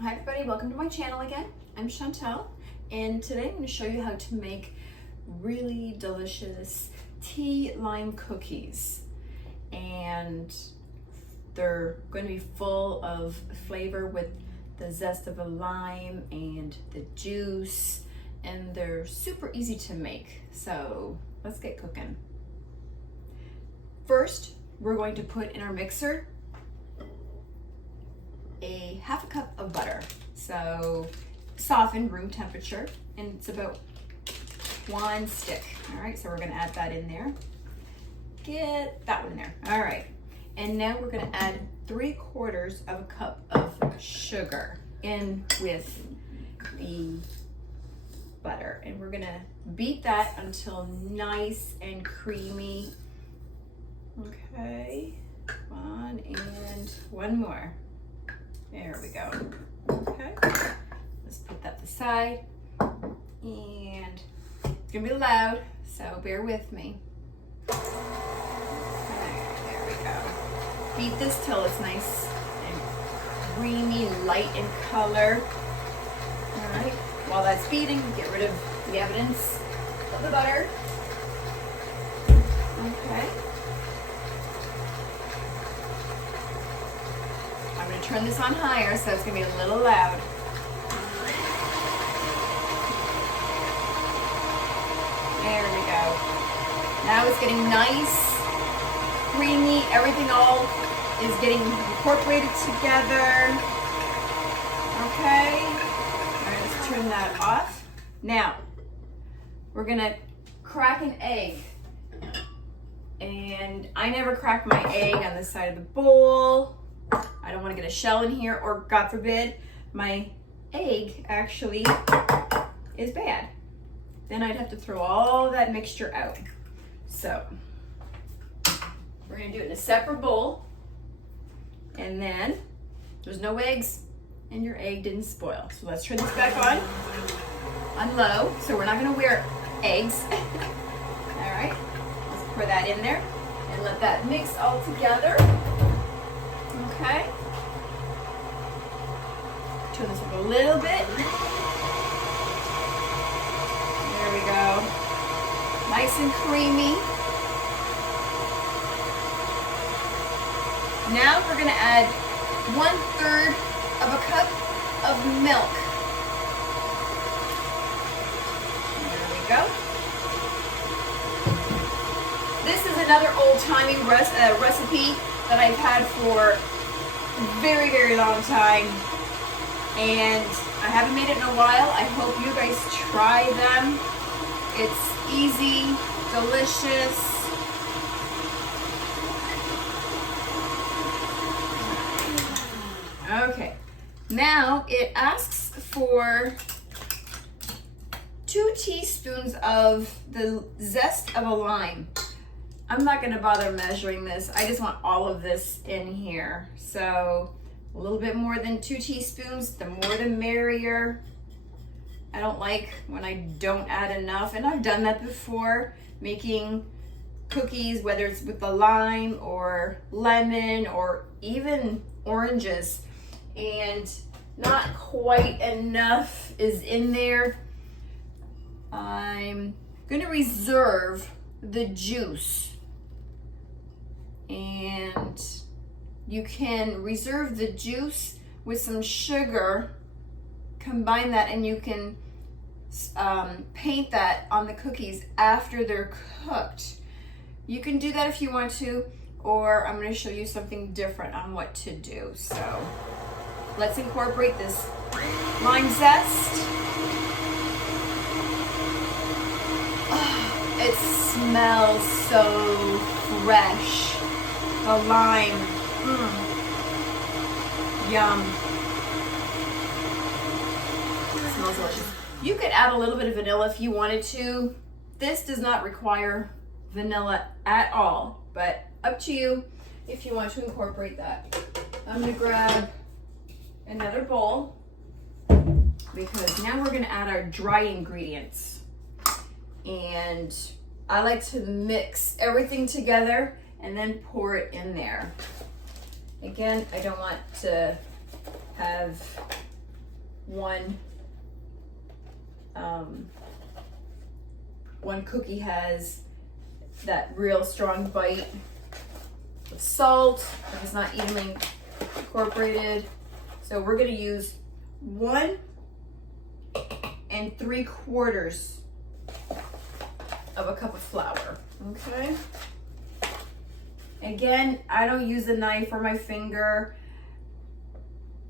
Hi everybody, welcome to my channel again. I'm Chantel, and today I'm going to show you how to make really delicious tea lime cookies. And they're going to be full of flavor with the zest of a lime and the juice, and they're super easy to make. So let's get cooking. First, we're going to put in our mixer a half a cup of butter, so softened room temperature, and it's about 1 stick. All right, so we're going to add that in there. Get that one in there. All right, and now we're going to add 3/4 of a cup of sugar in with the butter, and we're going to beat that until nice and creamy. Okay, on, and one more. There we go. Okay, let's put that aside, and it's gonna be loud, so bear with me. Okay, there we go. Beat this till it's nice and creamy, light in color. All right, while that's beating, get rid of the evidence of the butter. Okay. I'm going to turn this on higher, so it's going to be a little loud. There we go. Now it's getting nice, creamy, everything all is getting incorporated together. Okay. All right, let's turn that off. Now, we're going to crack an egg. And I never crack my egg on the side of the bowl. I don't want to get a shell in here, or God forbid, my egg actually is bad. Then I'd have to throw all that mixture out. So we're going to do it in a separate bowl. And then there's no eggs, and your egg didn't spoil. So let's turn this back on low. So we're not going to wear eggs. All right, let's pour that in there and let that mix all together. Okay. Turn this up a little bit. There we go. Nice and creamy. Now we're going to add 1/3 of a cup of milk. There we go. This is another old-timey recipe that I've had for a very, very long time, and I haven't made it in a while. I hope you guys try them. It's easy, delicious. Okay, now it asks for 2 teaspoons of the zest of a lime. I'm not going to bother measuring this. I just want all of this in here. So a little bit more than 2 teaspoons, the more the merrier. I don't like when I don't add enough, and I've done that before, making cookies, whether it's with the lime or lemon or even oranges, and not quite enough is in there. I'm going to reserve the juice. And you can reserve the juice with some sugar, combine that, and you can paint that on the cookies after they're cooked. You can do that if you want to, or I'm going to show you something different on what to do. So let's incorporate this lime zest. Oh, it smells so fresh. The lime, yum. It smells delicious. You could add a little bit of vanilla if you wanted to. This does not require vanilla at all, but up to you if you want to incorporate that. I'm gonna grab another bowl, because now we're gonna add our dry ingredients. And I like to mix everything together and then pour it in there. Again, I don't want to have one cookie has that real strong bite of salt, if it's not evenly incorporated. So we're gonna use 1 3/4 of a cup of flour, okay? Again, I don't use a knife or my finger.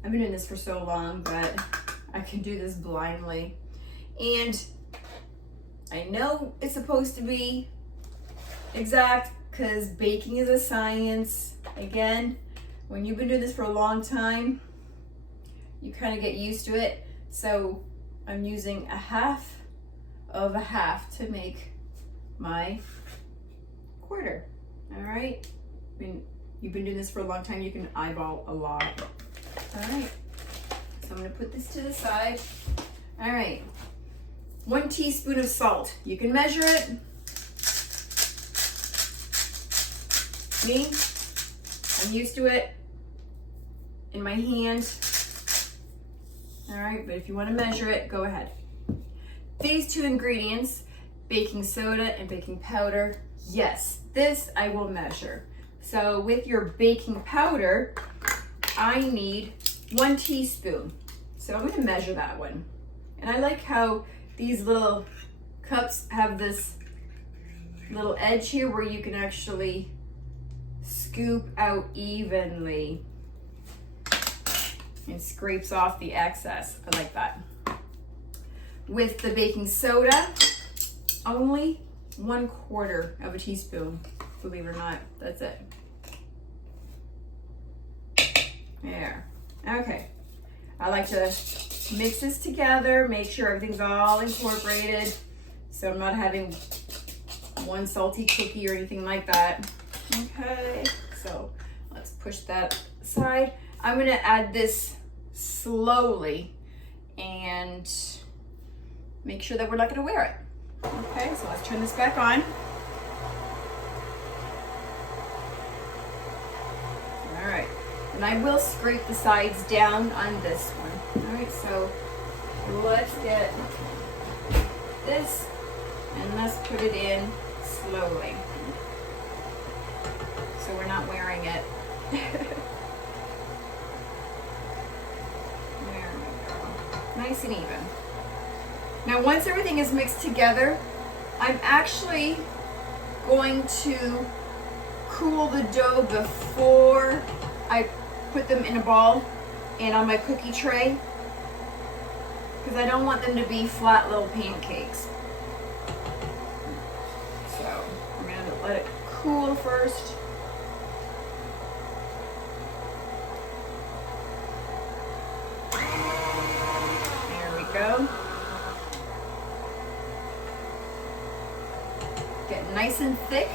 I've been doing this for so long, but I can do this blindly. And I know it's supposed to be exact because baking is a science. Again, when you've been doing this for a long time, you kind of get used to it. So I'm using 1/2 of a half to make my quarter. All right. I mean, you've been doing this for a long time, you can eyeball a lot. All right. So I'm gonna put this to the side. All right. 1 teaspoon of salt. You can measure it. Me, I'm used to it in my hand. All right, but if you want to measure it, go ahead. These 2 ingredients, baking soda and baking powder, yes, this I will measure. So with your baking powder, I need 1 teaspoon. So I'm gonna measure that one. And I like how these little cups have this little edge here where you can actually scoop out evenly and scrapes off the excess. I like that. With the baking soda, only 1/4 of a teaspoon, believe it or not. That's it. There. Okay. I like to mix this together, make sure everything's all incorporated, so I'm not having one salty cookie or anything like that. Okay, so let's push that aside. I'm gonna add this slowly and make sure that we're not gonna wear it. Okay, so let's turn this back on. All right, and I will scrape the sides down on this one. All right, so let's get this and let's put it in slowly so we're not wearing it. There we go. Nice and even. Now once everything is mixed together, I'm actually going to cool the dough before I put them in a ball and on my cookie tray, because I don't want them to be flat little pancakes. So I'm going to let it cool first. There we go. Get nice and thick.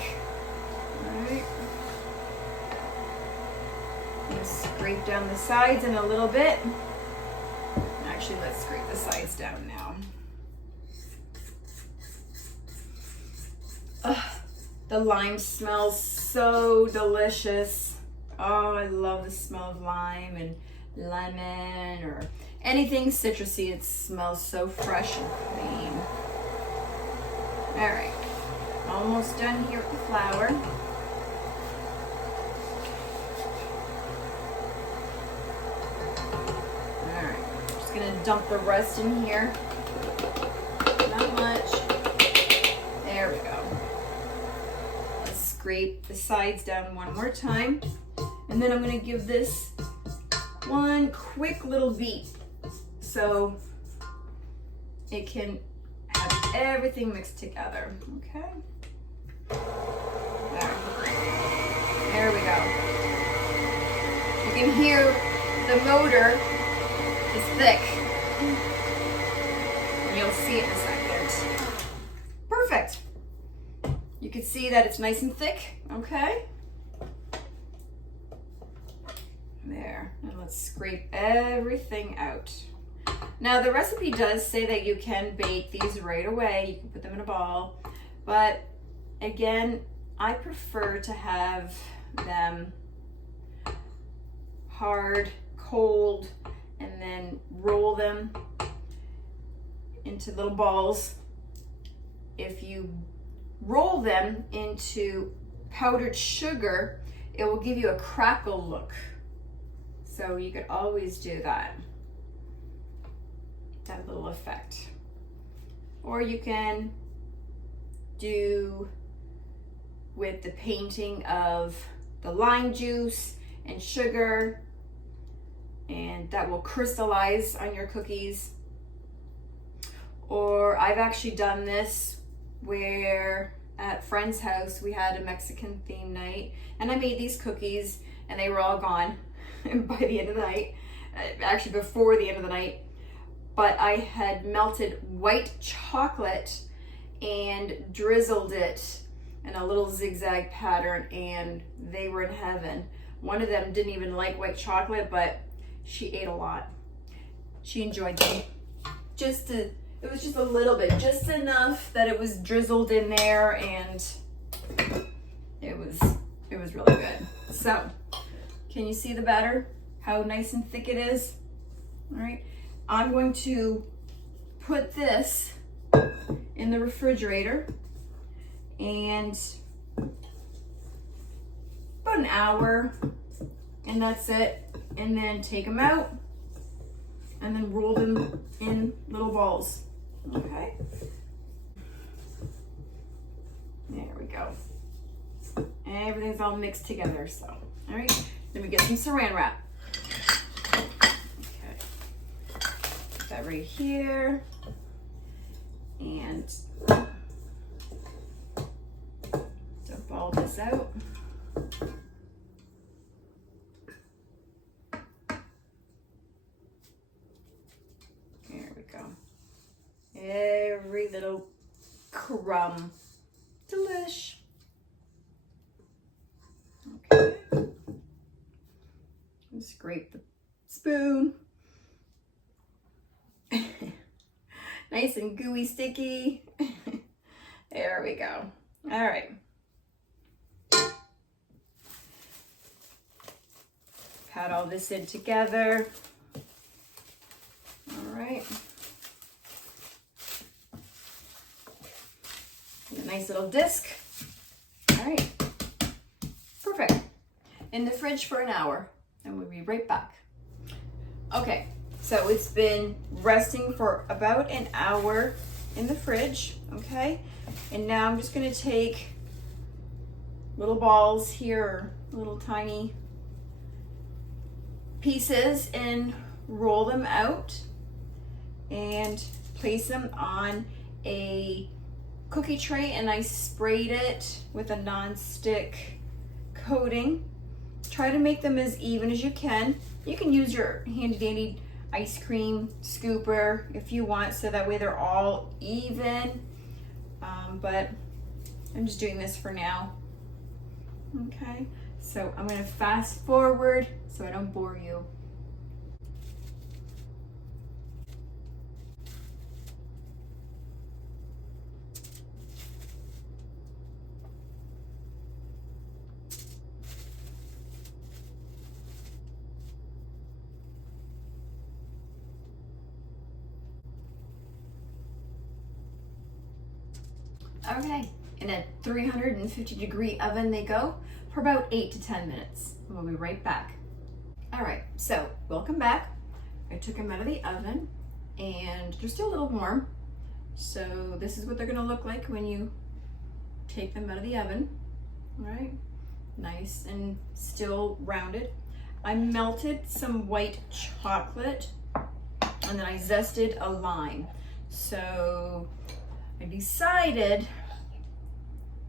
All right. I'm going to scrape down the sides in a little bit. Actually, let's scrape the sides down now. The lime smells so delicious. Oh, I love the smell of lime and lemon or anything citrusy. It smells so fresh and clean. All right, almost done here with the flour. All right, I'm just gonna dump the rest in here. Not much. There we go. Let's scrape the sides down one more time. And then I'm gonna give this one quick little beat so it can have everything mixed together, okay? There we go. You can hear the motor is thick. And you'll see it in a second. Perfect. You can see that it's nice and thick, okay? There, and let's scrape everything out. Now the recipe does say that you can bake these right away. You can put them in a ball, but again, I prefer to have them hard, cold, and then roll them into little balls. If you roll them into powdered sugar, it will give you a crackle look. So you could always do that. That little effect. Or you can do with the painting of the lime juice and sugar, and that will crystallize on your cookies. Or I've actually done this where at a friend's house we had a Mexican theme night, and I made these cookies and they were all gone by the end of the night, actually before the end of the night. But I had melted white chocolate and drizzled it in a little zigzag pattern, and they were in heaven. One of them didn't even like white chocolate, but she ate a lot. She enjoyed them. It was just a little bit, just enough that it was drizzled in there, and it was really good. So, can you see the batter? How nice and thick it is? All right, I'm going to put this in the refrigerator and about an hour, and that's it. And then take them out and then roll them in little balls. Okay. There we go. Everything's all mixed together. So, all right. Then we get some saran wrap. Okay. Put that right here. And dump all this out. There we go. Every little crumb. Delish. Okay. Scrape the spoon. Nice and gooey sticky. There we go. All right. Pat all this in together. All right. And a nice little disc. All right. Perfect. In the fridge for an hour, and we'll be right back. Okay, so it's been resting for about an hour in the fridge, okay? And now I'm just gonna take little balls here, little tiny pieces, and roll them out and place them on a cookie tray, and I sprayed it with a non-stick coating. Try to make them as even as you can. You can use your handy dandy ice cream scooper if you want, so that way they're all even. But I'm just doing this for now. Okay, so I'm gonna fast forward so I don't bore you. Okay, in a 350-degree oven they go for about 8 to 10 minutes. We'll be right back. All right, so welcome back. I took them out of the oven and they're still a little warm. So this is what they're gonna look like when you take them out of the oven. All right, nice and still rounded. I melted some white chocolate and then I zested a lime. So I decided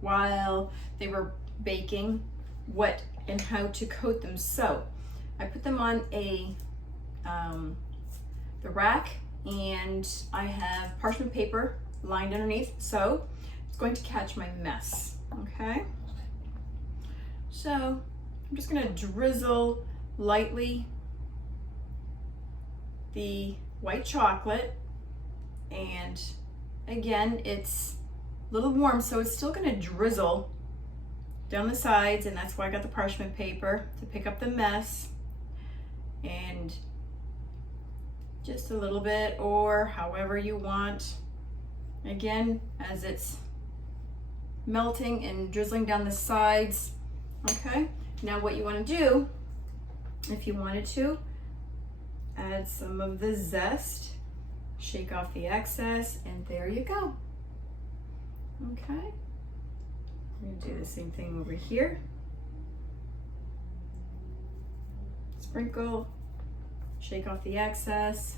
while they were baking what and how to coat them. So I put them on the rack, and I have parchment paper lined underneath, so it's going to catch my mess. Okay, so I'm just gonna drizzle lightly the white chocolate, and again, it's a little warm, so it's still gonna drizzle down the sides, and that's why I got the parchment paper to pick up the mess. And just a little bit, or however you want. Again, as it's melting and drizzling down the sides. Okay, now what you want to do, if you wanted to, add some of the zest, shake off the excess, and there you go. Okay, I'm going to do the same thing over here. Sprinkle, shake off the excess,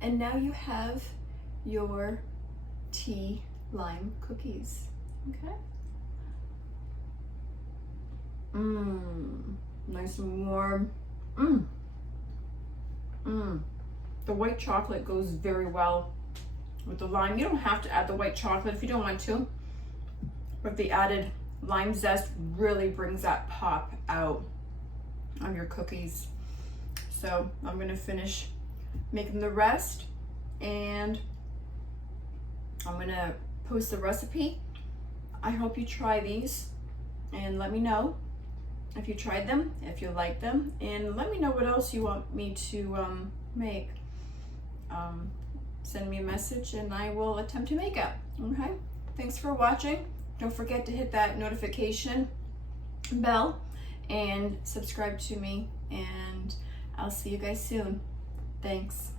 and now you have your tea lime cookies. Okay. Nice and warm. The white chocolate goes very well with the lime. You don't have to add the white chocolate if you don't want to, but the added lime zest really brings that pop out on your cookies. So I'm gonna finish making the rest, and I'm gonna post the recipe. I hope you try these and let me know if you tried them, if you like them, and let me know what else you want me to make. Send me a message and I will attempt to make it. Okay, thanks for watching. Don't forget to hit that notification bell and subscribe to me, and I'll see you guys soon. Thanks.